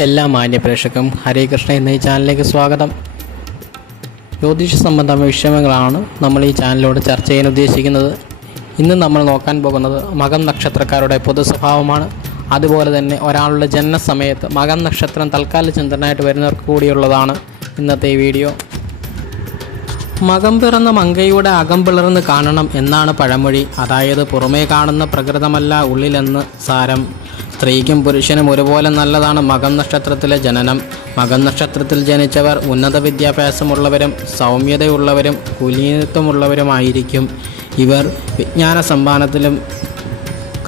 എല്ലാ മാന്യ പ്രേക്ഷകർക്കും ഹരേ കൃഷ്ണ എന്ന ഈ ചാനലിലേക്ക് സ്വാഗതം. ജ്യോതിഷ സംബന്ധമായ വിഷയങ്ങളാണ് നമ്മൾ ഈ ചാനലിലൂടെ ചർച്ച ചെയ്യാൻ ഉദ്ദേശിക്കുന്നത്. ഇന്ന് നമ്മൾ നോക്കാൻ പോകുന്നത് മകം നക്ഷത്രക്കാരുടെ പൊതു സ്വഭാവമാണ് അതുപോലെ തന്നെ ഒരാളുടെ ജനനസമയത്ത് മകം നക്ഷത്രം തൽക്കാല ചന്ദ്രനായിട്ട് വരുന്നവർക്ക് കൂടിയുള്ളതാണ് ഇന്നത്തെ ഈ വീഡിയോ. മകം പിറന്ന മങ്കയുടെ അകം പിളർന്ന് കാണണം എന്നാണ് പഴമൊഴി. അതായത് പുറമേ കാണുന്ന പ്രകൃതമല്ല ഉള്ളിലെന്ന് സാരം. സ്ത്രീക്കും പുരുഷനും ഒരുപോലെ നല്ലതാണ് മകം നക്ഷത്രത്തിലെ ജനനം. മകം നക്ഷത്രത്തിൽ ജനിച്ചവർ ഉന്നത വിദ്യാഭ്യാസമുള്ളവരും സൗമ്യതയുള്ളവരും കുലീനത്വമുള്ളവരുമായിരിക്കും. ഇവർ വിജ്ഞാന സമ്പാദനത്തിലും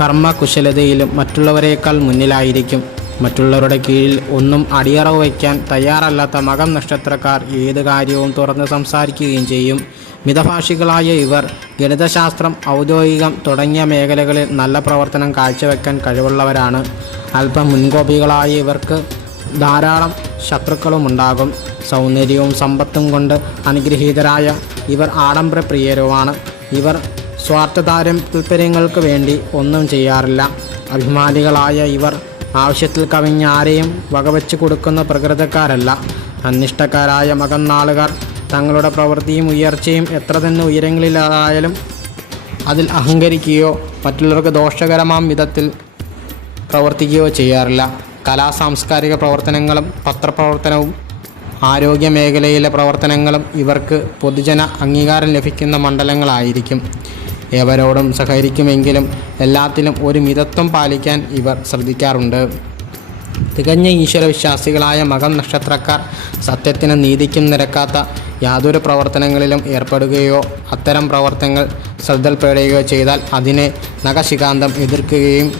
കർമ്മകുശലതയിലും മറ്റുള്ളവരെക്കാൾ മുന്നിലായിരിക്കും. മറ്റുള്ളവരുടെ കീഴിൽ ഒന്നും അടിയറവ് വയ്ക്കാൻ തയ്യാറല്ലാത്ത മകം നക്ഷത്രക്കാർ ഏത് കാര്യവും തുറന്ന് സംസാരിക്കുകയും ചെയ്യും. മിതഭാഷികളായ ഇവർ ഗണിതശാസ്ത്രം ഔദ്യോഗികം തുടങ്ങിയ മേഖലകളിൽ നല്ല പ്രവർത്തനം കാഴ്ചവെക്കാൻ കഴിവുള്ളവരാണ്. അല്പം മുൻകോപികളായ ഇവർക്ക് ധാരാളം ശത്രുക്കളുമുണ്ടാകും. സൗന്ദര്യവും സമ്പത്തും കൊണ്ട് അനുഗ്രഹീതരായ ഇവർ ആഡംബര പ്രിയരുമാണ്. ഇവർ സ്വാർത്ഥ താല്പര്യങ്ങൾക്ക് വേണ്ടി ഒന്നും ചെയ്യാറില്ല. അഭിമാനികളായ ഇവർ ആവശ്യത്തിൽ കവിഞ്ഞ ആരെയും വകവെച്ച് കൊടുക്കുന്ന പ്രകൃതക്കാരല്ല. അനിഷ്ടക്കാരായ മകന്നാളുകാർ തങ്ങളുടെ പ്രവൃത്തിയും ഉയർച്ചയും എത്ര തന്നെ ഉയരങ്ങളിലായാലും അതിൽ അഹങ്കരിക്കുകയോ മറ്റുള്ളവർക്ക് ദോഷകരമാം വിധത്തിൽ പ്രവർത്തിക്കുകയോ ചെയ്യാറില്ല. കലാ സാംസ്കാരിക പ്രവർത്തനങ്ങളും പത്രപ്രവർത്തനവും ആരോഗ്യ മേഖലയിലെ പ്രവർത്തനങ്ങളും ഇവർക്ക് പൊതുജന അംഗീകാരം ലഭിക്കുന്ന മണ്ഡലങ്ങളായിരിക്കും. എവരോടും സഹകരിക്കുമെങ്കിലും എല്ലാത്തിലും ഒരു മിതത്വം പാലിക്കാൻ ഇവർ ശ്രദ്ധിക്കാറുണ്ട്. തികഞ്ഞ ഈശ്വരവിശ്വാസികളായ മകം നക്ഷത്രക്കാർ സത്യത്തിന് നീതിക്കും നിരക്കാത്ത യാതൊരു പ്രവർത്തനങ്ങളിലും ഏർപ്പെടുകയോ അത്തരം പ്രവർത്തനങ്ങൾ ശ്രദ്ധയിൽപ്പെടുകയോ ചെയ്താൽ അതിനെ നഖശികാന്തം എതിർക്കുകയും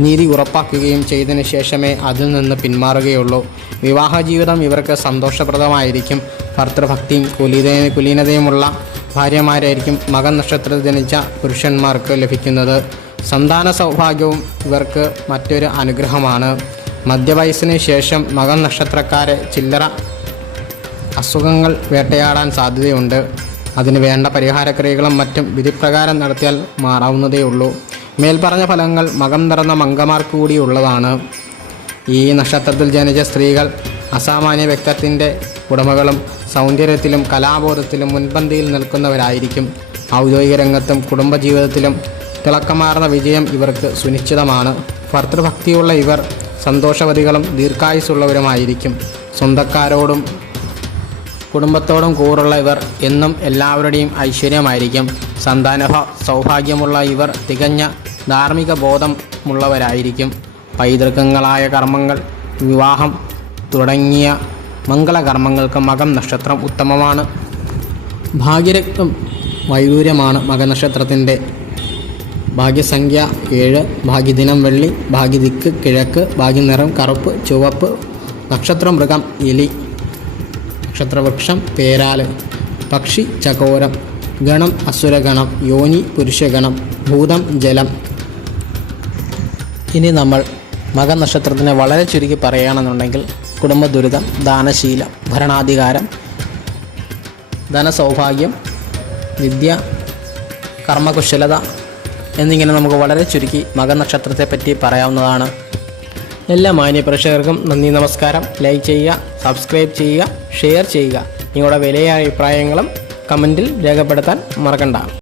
നീതി ഉറപ്പാക്കുകയും ചെയ്തതിനു ശേഷമേ അതിൽ നിന്ന് പിന്മാറുകയുള്ളൂ. വിവാഹ ജീവിതം ഇവർക്ക് സന്തോഷപ്രദമായിരിക്കും. ഭർത്തൃഭക്തിയും കുലീത കുലീനതയുമുള്ള ഭാര്യമാരായിരിക്കും മകൻ നക്ഷത്രത്തിൽ ജനിച്ച പുരുഷന്മാർക്ക് ലഭിക്കുന്നത്. സന്താന സൗഭാഗ്യവും ഇവർക്ക് മറ്റൊരു അനുഗ്രഹമാണ്. മധ്യവയസ്സിന് ശേഷം മകൻ നക്ഷത്രക്കാരെ ചില്ലറ അസുഖങ്ങൾ വേട്ടയാടാൻ സാധ്യതയുണ്ട്. അതിന് വേണ്ട പരിഹാരക്രിയകളും മറ്റും വിധിപ്രകാരം നടത്തിയാൽ മാറാവുന്നതേയുള്ളൂ മേൽപ്പറഞ്ഞ ഫലങ്ങൾ മകം നിറന്ന മങ്കമാർക്ക് കൂടിയുള്ളതാണ് ഈ നക്ഷത്രത്തിൽ ജനിച്ച സ്ത്രീകൾ അസാമാന്യ വ്യക്തിത്വത്തിന്റെ ഉടമകളും സൗന്ദര്യത്തിലും കലാബോധത്തിലും മുൻപന്തിയിൽ നിൽക്കുന്നവരായിരിക്കും. ഔദ്യോഗിക രംഗത്തും കുടുംബജീവിതത്തിലും തിളക്കമാർന്ന വിജയം ഇവർക്ക് സുനിശ്ചിതമാണ്. ഭർത്തൃഭക്തിയുള്ള ഇവർ സന്തോഷവതികളും ദീർഘായുസുള്ളവരുമായിരിക്കും സ്വന്തക്കാരോടും കുടുംബത്തോടും കൂറുള്ള ഇവർ എന്നും എല്ലാവരുടെയും ഐശ്വര്യമായിരിക്കും. സന്താന സൗഭാഗ്യമുള്ള ഇവർ തികഞ്ഞ ധാർമ്മിക ബോധമുള്ളവരായിരിക്കും പൈതൃകങ്ങളായ കർമ്മങ്ങൾ വിവാഹം തുടങ്ങിയ മംഗളകർമ്മങ്ങൾക്ക് മകം നക്ഷത്രം ഉത്തമമാണ്. ഭാഗ്യരക്തം വൈഡൂര്യമാണ് മകനക്ഷത്രത്തിന്റെ ഭാഗ്യസംഖ്യ ഏഴ് ഭാഗ്യദിനം വെള്ളി ഭാഗ്യദിക്ക് കിഴക്ക് ഭാഗ്യനിറം കറുപ്പ് ചുവപ്പ് നക്ഷത്രം നക്ഷത്രമൃഗം എലി നക്ഷത്രവൃക്ഷം പേരാൽ പക്ഷി ചകോരം. ഗണം അസുരഗണം. യോനി പുരുഷഗണം. ഭൂതം ജലം. ഇനി നമ്മൾ മകനക്ഷത്രത്തിനെ വളരെ ചുരുക്കി പറയുകയാണെന്നുണ്ടെങ്കിൽ കുടുംബ ദുരിതം ദാനശീലം ഭരണാധികാരം ധനസൗഭാഗ്യം വിദ്യ കർമ്മകുശലത എന്നിങ്ങനെ നമുക്ക് വളരെ ചുരുക്കി മകനക്ഷത്രത്തെപ്പറ്റി പറയാവുന്നതാണ്. എല്ലാ മാന്യ പ്രേക്ഷകർക്കും നന്ദി നമസ്കാരം. ലൈക്ക് ചെയ്യുക സബ്സ്ക്രൈബ് ചെയ്യുക ഷെയർ ചെയ്യുക. നിങ്ങളുടെ വിലയായ അഭിപ്രായങ്ങളും കമന്റിൽ രേഖപ്പെടുത്താൻ മറക്കണ്ട.